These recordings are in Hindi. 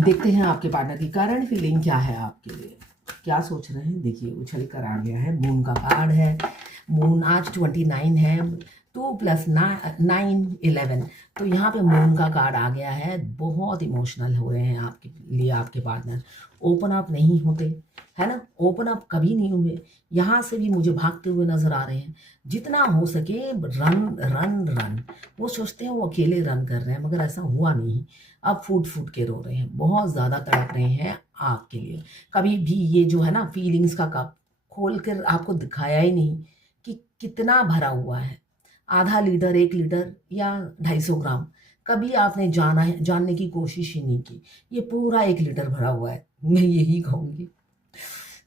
देखते हैं आपके पार्टनर की करंट फीलिंग क्या है आपके लिए, क्या सोच रहे हैं। देखिए उछल कर आ गया है, मून का कार्ड है। मून आज 29 है, 2 + 9 11। तो यहाँ पे मून का कार्ड आ गया है। बहुत इमोशनल हो रहे हैं आपके लिए आपके पार्टनर। ओपन अप नहीं होते, है ना, ओपन अप कभी नहीं हुए। यहाँ से भी मुझे भागते हुए नजर आ रहे हैं। जितना हो सके रन रन रन। वो सोचते हैं वो अकेले रन कर रहे हैं, मगर ऐसा हुआ नहीं। अब फूट फूट के रो रहे हैं, बहुत ज़्यादा तड़प रहे हैं आपके लिए। कभी भी ये जो है ना फीलिंग्स का कप खोल कर आपको दिखाया ही नहीं कि कितना भरा हुआ है। आधा लीटर, 1 लीटर या 250 ग्राम। कभी आपने जानने की कोशिश ही नहीं की। ये पूरा 1 लीटर भरा हुआ है, मैं यही कहूँगी।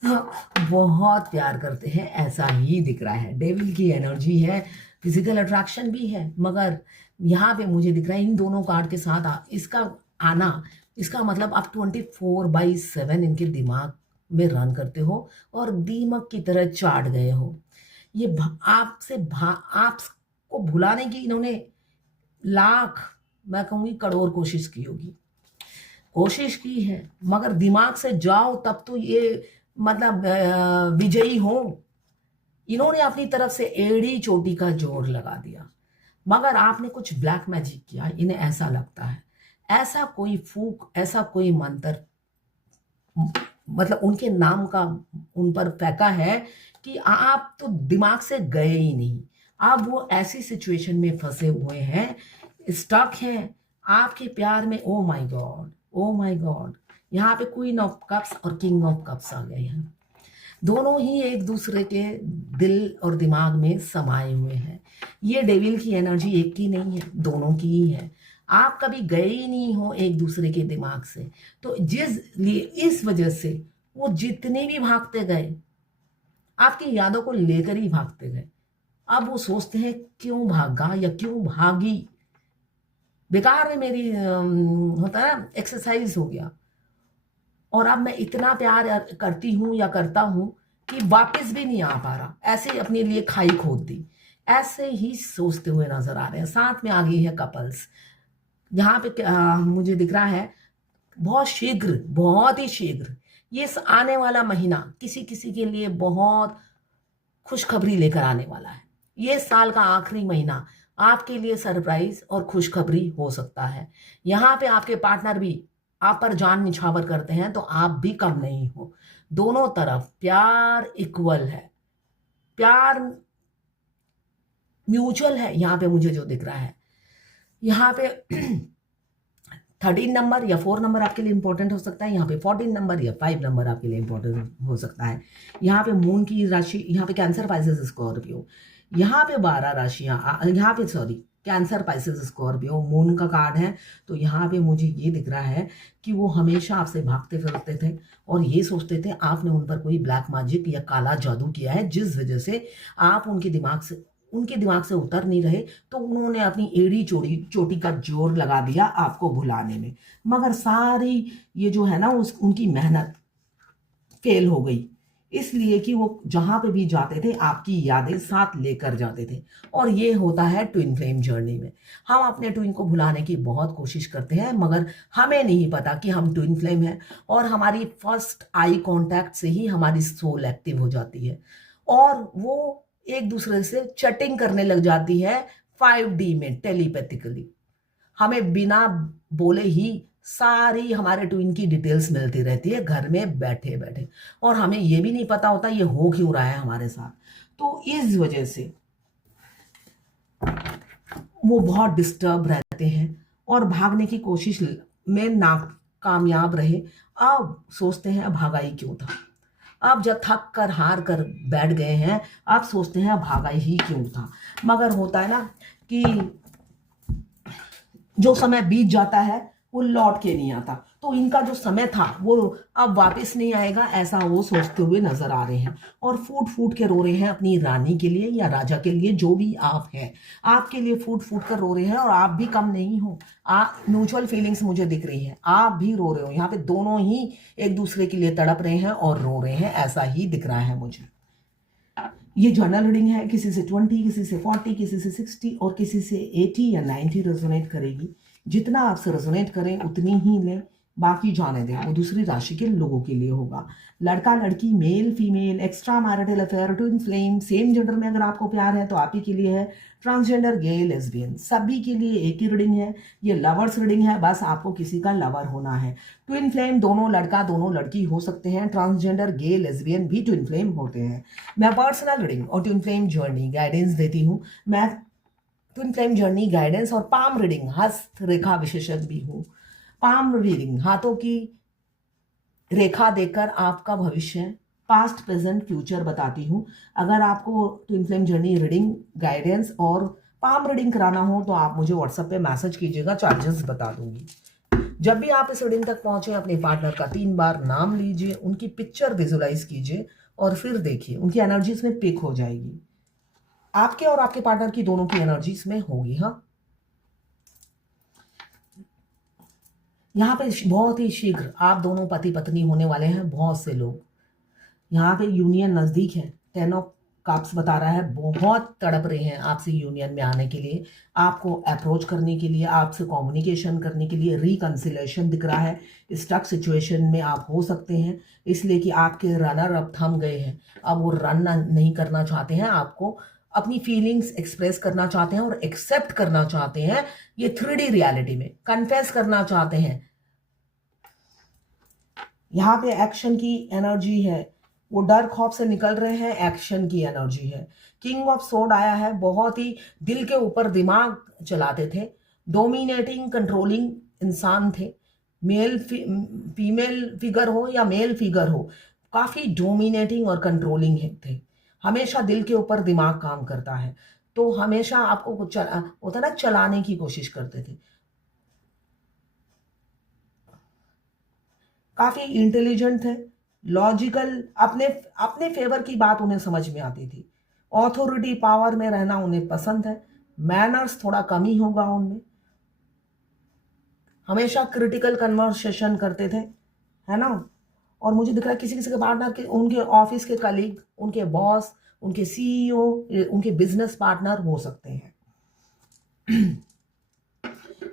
हाँ, बहुत प्यार करते हैं, ऐसा ही दिख रहा है। डेविल की एनर्जी है, फिजिकल अट्रैक्शन भी है, मगर यहाँ पे मुझे दिख रहा है इन दोनों कार्ड के साथ इसका आना, इसका मतलब आप 24/7 इनके दिमाग में रन करते हो और दीमक की तरह चाट गए हो। ये आपको भुलाने की इन्होंने लाख, मैं कहूँगी करोड़ कोशिश की होगी। कोशिश की है, मगर दिमाग से जाओ तब तो ये मतलब विजयी हो। इन्होंने अपनी तरफ से एड़ी चोटी का जोर लगा दिया, मगर आपने कुछ ब्लैक मैजिक किया, इन्हें ऐसा लगता है। ऐसा कोई फूक, ऐसा कोई मंत्र मतलब उनके नाम का उन पर फेंका है कि आप तो दिमाग से गए ही नहीं। अब वो ऐसी सिचुएशन में फंसे हुए हैं, स्टक हैं आपके प्यार में। Oh my God, oh my God. यहाँ पे क्वीन ऑफ कप्स और किंग ऑफ कप्स आ गए हैं। दोनों ही एक दूसरे के दिल और दिमाग में समाये हुए हैं। ये डेविल की एनर्जी एक की नहीं है, दोनों की ही है। आप कभी गए ही नहीं हो एक दूसरे के दिमाग से, तो इस वजह से वो जितने भी भागते गए आपकी यादों को लेकर ही भागते गए। अब वो सोचते हैं क्यों भागा या क्यों भागी, बेकार में मेरी होता है ना एक्सरसाइज हो गया। और अब मैं इतना प्यार करती हूँ या करता हूँ कि वापस भी नहीं आ पा रहा, ऐसे अपने लिए खाई खोद दी। ऐसे ही सोचते हुए नजर आ रहे हैं। साथ में आ गई है कपल्स। यहाँ पे मुझे दिख रहा है बहुत शीघ्र, बहुत ही शीघ्र ये आने वाला महीना किसी किसी के लिए बहुत खुशखबरी लेकर आने वाला है। ये साल का आखिरी महीना आपके लिए सरप्राइज और खुशखबरी हो सकता है। यहाँ पे आपके पार्टनर भी आप पर जान निछावर करते हैं, तो आप भी कम नहीं हो। दोनों तरफ प्यार इक्वल है, प्यार म्यूचुअल है। यहाँ पे मुझे जो दिख रहा है, यहाँ पे 13 नंबर या 4 नंबर आपके लिए इंपॉर्टेंट हो सकता है। यहाँ पे 14 नंबर या 5 नंबर आपके लिए इंपॉर्टेंट हो सकता है। यहाँ पे मून की राशि, यहाँ पे कैंसर, पाइसेस, स्कॉर्पियो। यहाँ पे 12 राशियाँ, यहाँ पे sorry cancer, Pisces, Scorpio moon का कार्ड है। तो यहाँ पे मुझे ये दिख रहा है कि वो हमेशा आपसे भागते फिरते थे और ये सोचते थे आपने उन पर कोई ब्लैक मैजिक या काला जादू किया है, जिस वजह से आप उनके दिमाग से उतर नहीं रहे। तो उन्होंने अपनी एड़ी चोटी का जोर लगा दिया आपको भुलाने में, मगर सारी ये जो है ना उनकी मेहनत फेल हो गई। इसलिए कि वो जहां पे भी जाते थे आपकी यादें साथ लेकर जाते थे। और ये होता है ट्विन फ्लेम जर्नी में। हम अपने ट्विन को भुलाने की बहुत कोशिश करते हैं, मगर हमें नहीं पता कि हम ट्विन फ्लेम हैं। और हमारी फर्स्ट आई कांटेक्ट से ही हमारी सोल एक्टिव हो जाती है और वो एक दूसरे से चैटिंग करने लग जाती है 5D में, टेलीपैथिकली। हमें बिना बोले ही सारी हमारे ट्विन की डिटेल्स मिलती रहती है घर में बैठे बैठे, और हमें ये भी नहीं पता होता ये हो क्यों रहा है हमारे साथ। तो इस वजह से वो बहुत डिस्टर्ब रहते हैं और भागने की कोशिश में नाकामयाब रहे। अब सोचते हैं भागा ही क्यों था। अब जब थक कर हार कर बैठ गए हैं, अब सोचते हैं भागा ही क्यों था। मगर होता है ना कि जो समय बीत जाता है वो लौट के नहीं आता। तो इनका जो समय था वो अब वापस नहीं आएगा, ऐसा वो सोचते हुए नजर आ रहे हैं और फूट फूट के रो रहे हैं अपनी रानी के लिए या राजा के लिए, जो भी आप हैं आपके लिए फूट फूट कर रो रहे हैं। और आप भी कम नहीं हो, म्यूचुअल फीलिंग्स मुझे दिख रही है, आप भी रो रहे हो। यहाँ पे दोनों ही एक दूसरे के लिए तड़प रहे हैं और रो रहे हैं, ऐसा ही दिख रहा है मुझे। ये जर्नल रीडिंग है, किसी से 20, किसी से 40, किसी से 60 और किसी से 80 या 90 रेजोनेट करेगी। जितना आपसे रेजोनेट करें उतनी ही लें, बाकी जाने दें, वो दूसरी राशि के लोगों के लिए होगा। लड़का लड़की, male female, extra marital affair, twin flame, same gender में अगर आपको प्यार है तो आप ही के लिए है। ट्रांसजेंडर, गे, लेस्बियन, सभी के लिए एक ही रीडिंग है। ये लवर्स रीडिंग है, बस आपको किसी का लवर होना है। ट्विन फ्लेम दोनों लड़का दोनों लड़की हो सकते हैं। ट्रांसजेंडर, गे, लेस्बियन भी ट्विन फ्लेम होते हैं। मैं पर्सनल रीडिंग और ट्विन फ्लेम जर्नी गाइडेंस देती हूँ। मैं ट्विन फ्लेम जर्नी गाइडेंस और पाम रीडिंग हस्त रेखा विशेषज्ञ भी हूँ। पाम रीडिंग, हाथों की रेखा देखकर आपका भविष्य, पास्ट प्रेजेंट फ्यूचर बताती हूँ। अगर आपको twin flame journey reading guidance और पाम रीडिंग कराना हो तो आप मुझे व्हाट्सएप पे मैसेज कीजिएगा, चार्जेस बता दूंगी। जब भी आप इस रीडिंग तक पहुंचे, अपने पार्टनर का 3 बार नाम लीजिए, उनकी पिक्चर विजुलाइज कीजिए और फिर देखिए उनकी एनर्जी इसमें पिक हो जाएगी। आपके और आपके पार्टनर की दोनों की एनर्जी इसमें होगी। हाँ, यहाँ पे बहुत ही शीघ्र आप दोनों पति पत्नी होने वाले हैं। बहुत से लोग यहाँ पे यूनियन नजदीक है। 10 ऑफ कप्स बता रहा है बहुत तड़प रहे हैं आपसे यूनियन में आने के लिए, आपको अप्रोच करने के लिए, आपसे कम्युनिकेशन करने के लिए। रिकंसिलेशन दिख रहा है। स्टक सिचुएशन में आप हो सकते हैं, इसलिए कि आपके रनर अब थम गए हैं। अब वो रन नहीं करना चाहते हैं, आपको अपनी फीलिंग्स एक्सप्रेस करना चाहते हैं और एक्सेप्ट करना चाहते हैं। ये 3D रियलिटी में कन्फेस करना चाहते हैं। यहाँ पे एक्शन की एनर्जी है, वो डर खौफ से निकल रहे हैं, एक्शन की एनर्जी है। किंग ऑफ सोर्ड आया है, बहुत ही दिल के ऊपर दिमाग चलाते थे, डोमिनेटिंग कंट्रोलिंग इंसान थे। मेल फीमेल फिगर हो या मेल फिगर हो, काफी डोमिनेटिंग और कंट्रोलिंग थे। हमेशा दिल के ऊपर दिमाग काम करता है, तो हमेशा आपको होता ना, चलाने की कोशिश करते थे। काफी इंटेलिजेंट थे, लॉजिकल, अपने अपने फेवर की बात उन्हें समझ में आती थी। ऑथोरिटी पावर में रहना उन्हें पसंद है। मैनर्स थोड़ा कम ही होगा उनमें। हमेशा क्रिटिकल कन्वर्सेशन करते थे, है ना। और मुझे दिख रहा है किसी किसी के पार्टनर के, उनके ऑफिस के कलीग, उनके बॉस, उनके सीईओ, उनके बिजनेस पार्टनर हो सकते हैं।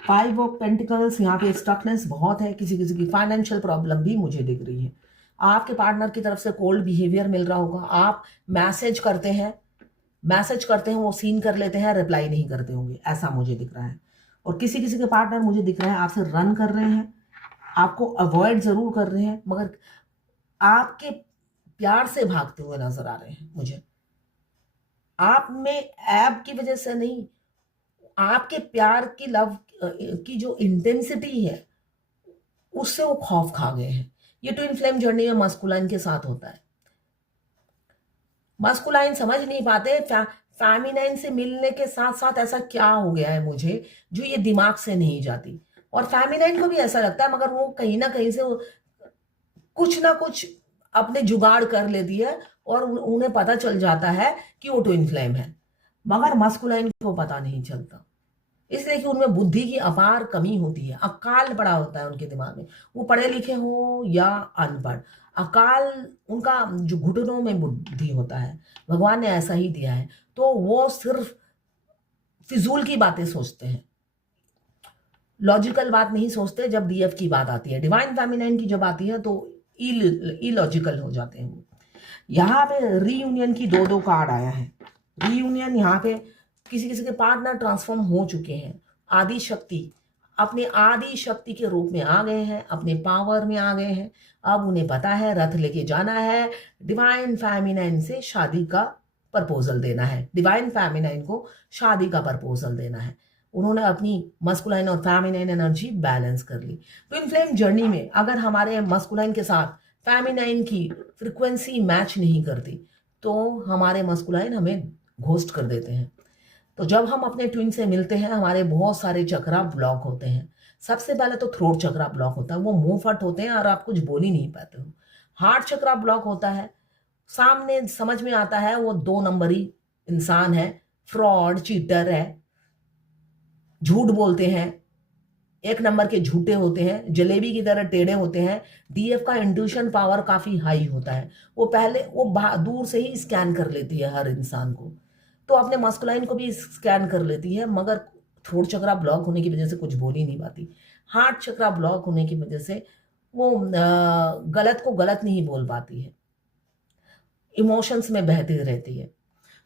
5 ऑफ पेंटिकल्स, यहाँ पे स्टकनेस बहुत है। किसी किसी की फाइनेंशियल प्रॉब्लम भी मुझे दिख रही है। आपके पार्टनर की तरफ से कोल्ड बिहेवियर मिल रहा होगा। आप मैसेज करते हैं, वो सीन कर लेते हैं, रिप्लाई नहीं करते होंगे, ऐसा मुझे दिख रहा है। और किसी किसी के पार्टनर मुझे दिख रहे हैं आपसे रन कर रहे हैं, आपको अवॉइड जरूर कर रहे हैं, मगर आपके प्यार से भागते हुए नजर आ रहे हैं मुझे। आप में ऐब की वजह से नहीं, आपके प्यार की लव की जो इंटेंसिटी है उससे वो खौफ खा गए हैं। ये ट्विन फ्लेम जर्नी में मस्कुलाइन के साथ होता है। मस्कुलाइन समझ नहीं पाते फेमिनाइन से मिलने के साथ साथ ऐसा क्या हो गया है मुझे जो ये दिमाग से नहीं जाती। और फेमिनाइन को भी ऐसा लगता है, मगर वो कहीं ना कहीं से कुछ ना कुछ अपने जुगाड़ कर लेती है और उन्हें पता चल जाता है कि वो ट्विन फ्लेम है, मगर मस्कुलाइन को पता नहीं चलता। इसलिए कि उनमें बुद्धि की अपार कमी होती है, अकाल पड़ा होता है उनके दिमाग में। वो पढ़े लिखे हो या अनपढ़, अकाल उनका जो घुटनों में बुद्धि होता है, भगवान ने ऐसा ही दिया है। तो वो सिर्फ फिजूल की बातें सोचते हैं, लॉजिकल बात नहीं सोचते। जब डीएफ की बात आती है, डिवाइन फेमिनाइन की जब आती है, तो इलॉजिकल हो जाते हैं वो। यहाँ पे रीयूनियन की 2-2 कार्ड आया है। रीयूनियन यहाँ पे किसी किसी के पार्टनर ट्रांसफॉर्म हो चुके हैं, आदि शक्ति अपने आदि शक्ति के रूप में आ गए हैं, अपने पावर में आ गए हैं। अब उन्हें पता है रथ लेके जाना है, डिवाइन फेमिनाइन से शादी का प्रपोजल देना है, डिवाइन फेमिनाइन को शादी का प्रपोजल देना है। उन्होंने अपनी मस्कुलाइन और फेमिनाइन एनर्जी बैलेंस कर ली। ट्विन फ्लेम जर्नी में अगर हमारे मस्कुलाइन के साथ फेमिनाइन की फ्रिक्वेंसी मैच नहीं करती तो हमारे मस्कुलाइन हमें घोस्ट कर देते हैं। तो जब हम अपने ट्विन से मिलते हैं, हमारे बहुत सारे चक्रा ब्लॉक होते हैं। सबसे पहले तो थ्रोट चक्रा ब्लॉक होता है, वो मुंह फट होते हैं और आप कुछ बोल ही नहीं पाते हो। हार्ट चक्रा ब्लॉक होता है, सामने समझ में आता है वो 2 नंबरी इंसान है, फ्रॉड चीटर है, झूठ बोलते हैं, 1 नंबर के झूठे होते हैं, जलेबी की तरह टेढ़े होते हैं। डीएफ का इंट्यूशन पावर काफी हाई होता है, वो दूर से ही स्कैन कर लेती है हर इंसान को, तो अपने मस्कुलाइन को भी स्कैन कर लेती है, मगर थ्रोट चक्रा ब्लॉक होने की वजह से कुछ बोल ही नहीं पाती। हार्ट चक्रा ब्लॉक होने की वजह से वो गलत को गलत नहीं बोल पाती है, इमोशंस में बहती रहती है।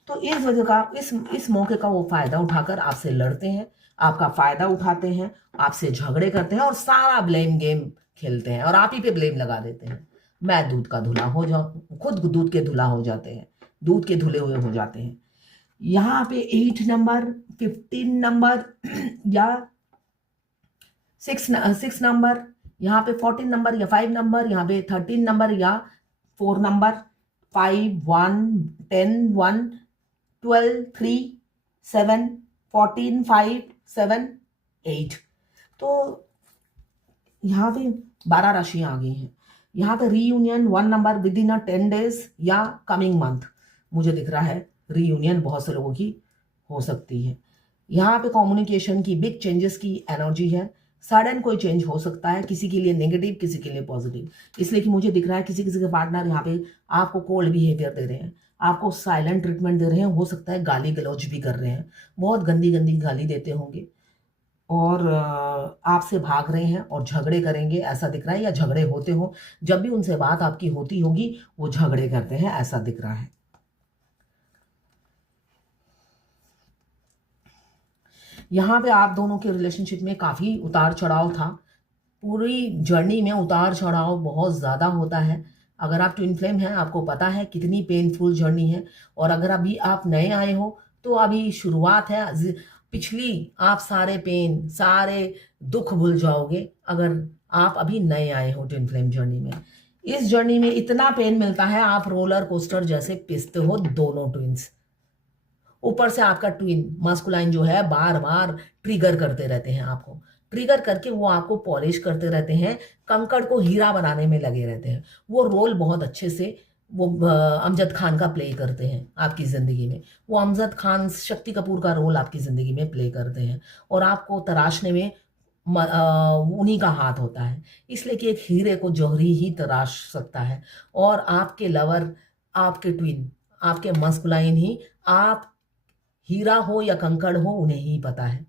तो इस वजह का इस मौके का वो फायदा उठाकर आपसे लड़ते हैं, आपका फायदा उठाते हैं, आपसे झगड़े करते हैं और सारा ब्लेम गेम खेलते हैं और आप ही पे ब्लेम लगा देते हैं। मैं दूध का धुला हो जाऊं, खुद दूध के धुला हो जाते हैं, दूध के धुले हुए हो जाते हैं। यहाँ पे 8 नंबर, 15 नंबर या 6 नंबर, यहाँ पे 14 नंबर या 5 नंबर, यहाँ पे 13 नंबर या 4 नंबर, 5 1 10 1 12 3 7 14 5 7 8। तो यहाँ पे 12 राशियां आ गई हैं। यहाँ पे reunion 1 number with in 10 days या कमिंग मंथ मुझे दिख रहा है। रीयूनियन बहुत से लोगों की हो सकती है। यहाँ पे कम्युनिकेशन की बिग चेंजेस की एनर्जी है। सडन कोई चेंज हो सकता है, किसी के लिए नेगेटिव, किसी के लिए पॉजिटिव। इसलिए कि मुझे दिख रहा है किसी किसी के पार्टनर यहाँ पे आपको कोल्ड बिहेवियर दे रहे हैं, आपको साइलेंट ट्रीटमेंट दे रहे हैं, हो सकता है गाली गलौज भी कर रहे हैं, बहुत गंदी गंदी गाली देते होंगे और आपसे भाग रहे हैं और झगड़े करेंगे ऐसा दिख रहा है, या झगड़े होते हो। जब भी उनसे बात आपकी होती होगी वो झगड़े करते हैं ऐसा दिख रहा है। यहाँ पे आप दोनों के रिलेशनशिप में काफ़ी उतार चढ़ाव था। पूरी जर्नी में उतार चढ़ाव बहुत ज़्यादा होता है। अगर आप ट्विन फ्लेम हैं आपको पता है कितनी पेनफुल जर्नी है। और अगर अभी आप नए आए हो तो अभी शुरुआत है। पिछली आप सारे पेन, सारे दुख भूल जाओगे अगर आप अभी नए आए हो ट्विन फ्लेम जर्नी में। इस जर्नी में इतना पेन मिलता है, आप रोलर कोस्टर जैसे पिसते हो दोनों ट्विन्स। ऊपर से आपका ट्विन मास्कुलाइन जो है बार बार ट्रिगर करते रहते हैं, आपको ट्रिगर करके वो आपको पॉलिश करते रहते हैं, कंकड़ को हीरा बनाने में लगे रहते हैं। वो रोल बहुत अच्छे से वो अमजद खान का प्ले करते हैं आपकी ज़िंदगी में। वो अमजद खान, शक्ति कपूर का रोल आपकी ज़िंदगी में प्ले करते हैं और आपको तराशने में उन्हीं का हाथ होता है। इसलिए कि एक हीरे को जौहरी ही तराश सकता है और आपके लवर, आपके ट्विन, आपके मस्कुलाइन ही, आप हीरा हो या कंकड़ हो उन्हें ही पता है।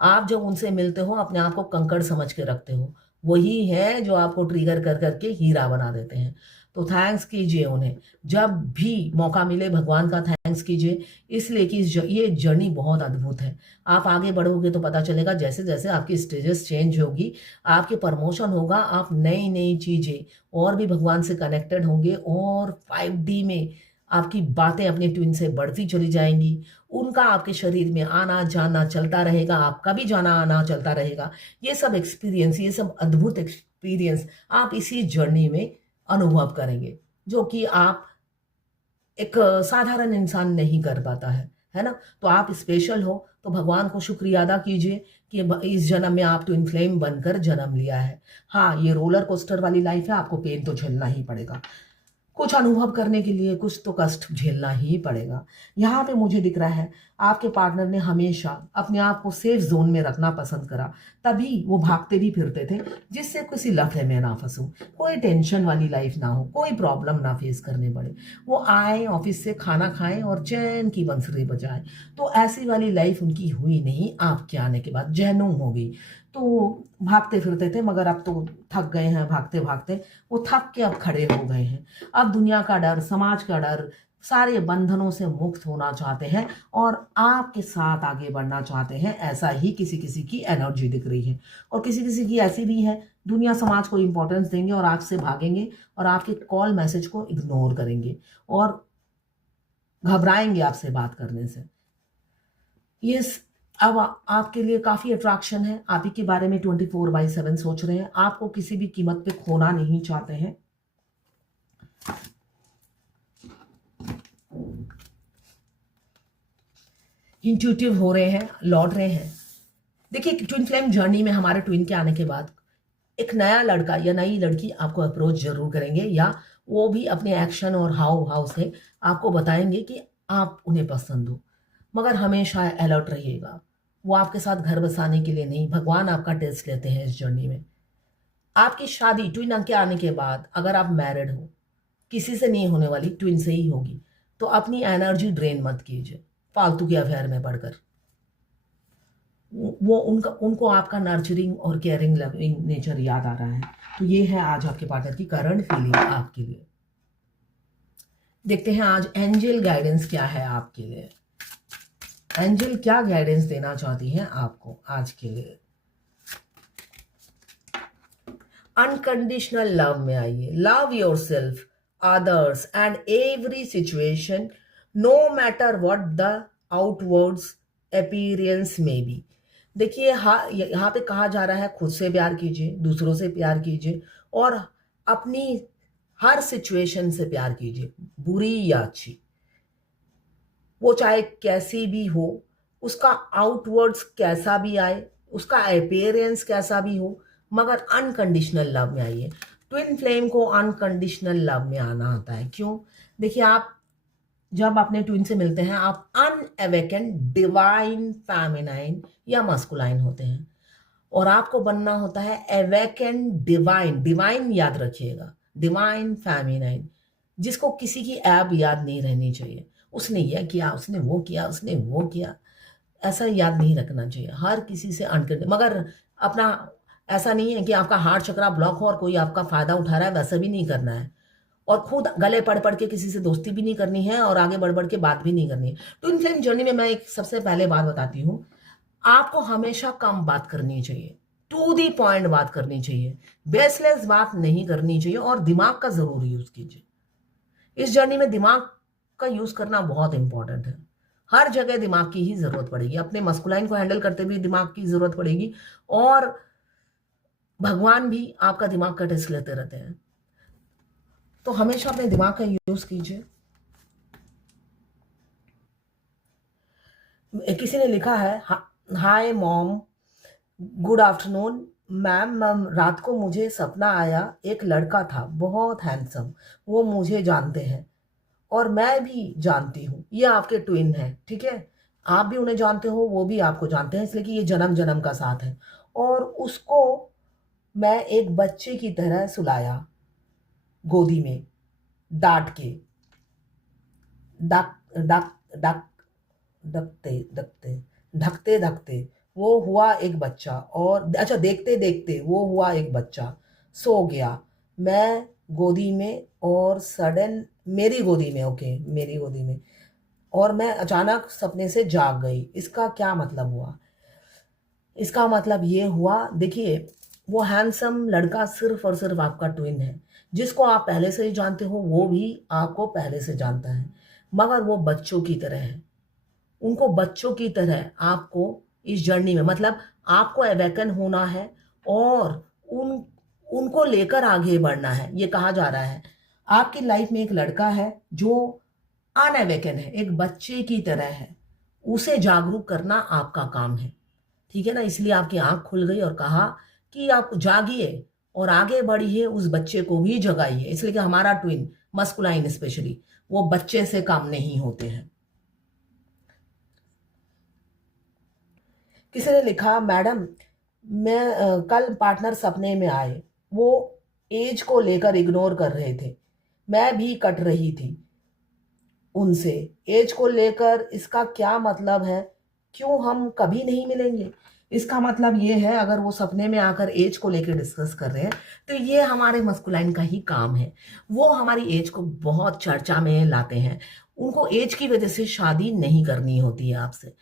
आप जब उनसे मिलते हो अपने आप को कंकड़ समझ के रखते हो, वही है जो आपको ट्रिगर कर करके हीरा बना देते हैं। तो थैंक्स कीजिए उन्हें, जब भी मौका मिले भगवान का थैंक्स कीजिए। इसलिए कि ये जर्नी बहुत अद्भुत है। आप आगे बढ़ोगे तो पता चलेगा, जैसे जैसे आपकी स्टेजेस चेंज होगी, आपके प्रमोशन होगा, आप नई नई चीज़ें और भी भगवान से कनेक्टेड होंगे और 5D में आपकी बातें अपने ट्विन से बढ़ती चली जाएंगी। उनका आपके शरीर में आना जाना चलता रहेगा, आपका भी जाना आना चलता रहेगा। ये सब एक्सपीरियंस, ये सब अद्भुत एक्सपीरियंस आप इसी जर्नी में अनुभव करेंगे, जो कि आप एक साधारण इंसान नहीं कर पाता है ना। तो आप स्पेशल हो तो भगवान को शुक्रिया अदा कीजिए कि इस जन्म में आप ट्विन फ्लेम बनकर जन्म लिया है। हाँ, ये रोलर कोस्टर वाली लाइफ है, आपको पेन तो झेलना ही पड़ेगा। कुछ अनुभव करने के लिए कुछ तो कष्ट झेलना ही पड़ेगा। यहाँ पे मुझे दिख रहा है आपके पार्टनर ने हमेशा अपने आप को सेफ जोन में रखना पसंद करा, तभी वो भागते भी फिरते थे जिससे किसी लफड़े में ना फंसो, कोई टेंशन वाली लाइफ ना हो, कोई प्रॉब्लम ना फेस करने पड़े। वो आए ऑफिस से, खाना खाएं और चैन की बंसुरी बजाएं। तो ऐसी वाली लाइफ उनकी हुई नहीं, आपके आने के बाद जहनुम हो गई। तो भागते फिरते थे मगर अब तो थक गए हैं भागते भागते, वो थक के अब खड़े हो गए हैं। अब दुनिया का डर, समाज का डर, सारे बंधनों से मुक्त होना चाहते हैं और आपके साथ आगे बढ़ना चाहते हैं। ऐसा ही किसी किसी की एनर्जी दिख रही है और किसी किसी की ऐसी भी है, दुनिया समाज को इंपॉर्टेंस देंगे और आपसे भागेंगे और आपके कॉल मैसेज को इग्नोर करेंगे और घबराएंगे आपसे बात करने से। ये अब आपके लिए काफ़ी अट्रैक्शन है, आप ही के बारे में 24/7 सोच रहे हैं, आपको किसी भी कीमत पे खोना नहीं चाहते हैं। इंट्यूटिव हो रहे हैं, लौट रहे हैं। देखिए, ट्विन फ्लेम जर्नी में हमारे ट्विन के आने के बाद एक नया लड़का या नई लड़की आपको अप्रोच जरूर करेंगे, या वो भी अपने एक्शन और हाव भाव से आपको बताएंगे कि आप उन्हें पसंद हो। मगर हमेशा अलर्ट रहिएगा, वो आपके साथ घर बसाने के लिए नहीं, भगवान आपका टेस्ट लेते हैं इस जर्नी में। आपकी शादी ट्विन के आने के बाद अगर आप मैरिड हो, किसी से नहीं होने वाली, ट्विन से ही होगी। तो अपनी एनर्जी ड्रेन मत कीजिए फालतू के अफेयर में पढ़कर। वो उनको आपका नर्चरिंग और केयरिंग लविंग नेचर याद आ रहा है। तो ये है आज आपके पार्टनर की करंट फीलिंग आपके लिए। देखते हैं आज एंजल गाइडेंस क्या है आपके लिए। एंजल क्या गाइडेंस देना चाहती हैं आपको आज के लिए। अनकंडीशनल लव में आइए। Love yourself, others and every situation, no matter what the outwards appearance may be. देखिए यहाँ पे कहा जा रहा है खुद से प्यार कीजिए, दूसरों से प्यार कीजिए और अपनी हर सिचुएशन से प्यार कीजिए, बुरी या अच्छी, वो चाहे कैसी भी हो, उसका आउटवर्ड्स कैसा भी आए, उसका अपीयरेंस कैसा भी हो, मगर अनकंडीशनल लव में आइए। ट्विन फ्लेम को अनकंडीशनल लव में आना आता है। क्यों? देखिए, आप जब अपने ट्विन से मिलते हैं आप अनअवेकन डिवाइन फेमिनाइन या मस्कुलाइन होते हैं और आपको बनना होता है अवेकन डिवाइन। डिवाइन याद रखिएगा, डिवाइन फेमिनाइन, जिसको किसी की ऐब याद नहीं रहनी चाहिए। उसने यह किया, उसने वो किया, उसने वो किया, ऐसा याद नहीं रखना चाहिए। हर किसी से अनकंडीशनल, मगर अपना ऐसा नहीं है कि आपका हार्ट चक्रा ब्लॉक हो और कोई आपका फायदा उठा रहा है, वैसा भी नहीं करना है। और खुद गले पड़ पड़ के किसी से दोस्ती भी नहीं करनी है और आगे बढ़ बढ़ के बात भी नहीं करनी है। ट्विन फ्लेम जर्नी में मैं एक सबसे पहले बात बताती हूँ, आपको हमेशा कम बात करनी चाहिए, टू दी पॉइंट बात करनी चाहिए, बेसलेस बात नहीं करनी चाहिए और दिमाग का जरूर यूज कीजिए। इस जर्नी में दिमाग का यूज करना बहुत इंपॉर्टेंट है। हर जगह दिमाग की ही जरूरत पड़ेगी। अपने मस्कुलाइन को हैंडल करते हुए दिमाग की जरूरत पड़ेगी और भगवान भी आपका दिमाग का टेस्ट लेते रहते हैं। तो हमेशा अपने दिमाग का यूज कीजिए। किसी ने लिखा है, hi mom, good afternoon ma'am, रात को मुझे सपना आया, एक लड़का था बहुत हैंडसम, वो मुझे जानते हैं और मैं भी जानती हूँ। ये आपके ट्विन है, ठीक है? आप भी उन्हें जानते हो, वो भी आपको जानते हैं, इसलिए कि ये जन्म जन्म का साथ है। और उसको मैं एक बच्चे की तरह सुलाया गोदी में, डांट के, डक डक डक ढकते ढकते ढकते ढकते वो हुआ एक बच्चा। और अच्छा, देखते देखते वो हुआ एक बच्चा, सो गया मैं गोदी में और सडन मेरी गोदी में, ओके मेरी गोदी में, और मैं अचानक सपने से जाग गई। इसका क्या मतलब हुआ? इसका मतलब ये हुआ, देखिए, वो हैंडसम लड़का सिर्फ और सिर्फ आपका ट्विन है, जिसको आप पहले से ही जानते हो, वो भी आपको पहले से जानता है, मगर वो बच्चों की तरह है। उनको बच्चों की तरह आपको इस जर्नी में, मतलब आपको अवेकन होना है और उनको लेकर आगे बढ़ना है। ये कहा जा रहा है आपकी लाइफ में एक लड़का है जो अनअवेकन है, एक बच्चे की तरह है, उसे जागरूक करना आपका काम है, ठीक है ना? इसलिए आपकी आंख खुल गई और कहा कि आप जागिए और आगे बढ़िए, उस बच्चे को भी जगाइए। इसलिए कि हमारा ट्विन मस्कुलाइन स्पेशली, वो बच्चे से काम नहीं होते हैं। किसी ने लिखा, मैडम मैं कल पार्टनर सपने में आए, वो एज को लेकर इग्नोर कर रहे थे, मैं भी कट रही थी उनसे एज को लेकर। इसका क्या मतलब है? क्यों हम कभी नहीं मिलेंगे? इसका मतलब ये है, अगर वो सपने में आकर एज को लेकर डिस्कस कर रहे हैं तो ये हमारे मस्कुलाइन का ही काम है। वो हमारी एज को बहुत चर्चा में लाते हैं, उनको एज की वजह से शादी नहीं करनी होती है आपसे,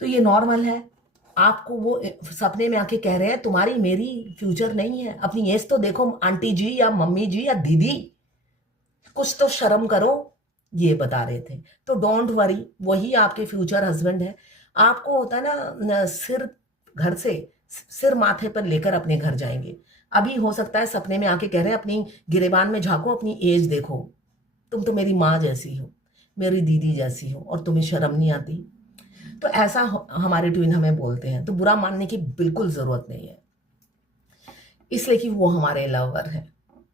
तो ये नॉर्मल है। आपको वो सपने में आके कह रहे हैं तुम्हारी मेरी फ्यूचर नहीं है, अपनी एज तो देखो आंटी जी या मम्मी जी या दीदी, कुछ तो शर्म करो, ये बता रहे थे। तो डोंट वरी, वही आपके फ्यूचर हस्बैंड है। आपको होता है ना, सिर घर से सिर माथे पर लेकर अपने घर जाएंगे। अभी हो सकता है सपने में आके कह रहे हैं अपनी गिरेबान में झांको, अपनी एज देखो, तुम तो मेरी माँ जैसी हो, मेरी दीदी जैसी हो और तुम्हें शर्म नहीं आती। तो ऐसा हमारे ट्विन हमें बोलते हैं, तो बुरा मानने की बिल्कुल जरूरत नहीं है, इसलिए कि वो हमारे लवर हैं।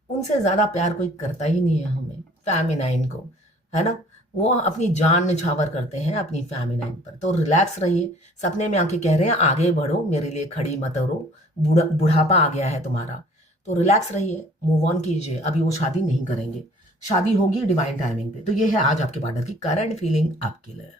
उनसे ज्यादा प्यार कोई करता ही नहीं है हमें, फेमिनाइन को, है ना? वो अपनी जान निछावर करते हैं अपनी फेमिनाइन पर। तो रिलैक्स रहिए। सपने में आके कह रहे हैं आगे बढ़ो, मेरे लिए खड़ी मत रो, बुढ़ापा आ गया है तुम्हारा, तो रिलैक्स रहिए, मूव ऑन कीजिए। अभी वो शादी नहीं करेंगे, शादी होगी डिवाइन टाइमिंग पे। तो ये है आज आपके पार्टनर की करंट फीलिंग आपके लिए।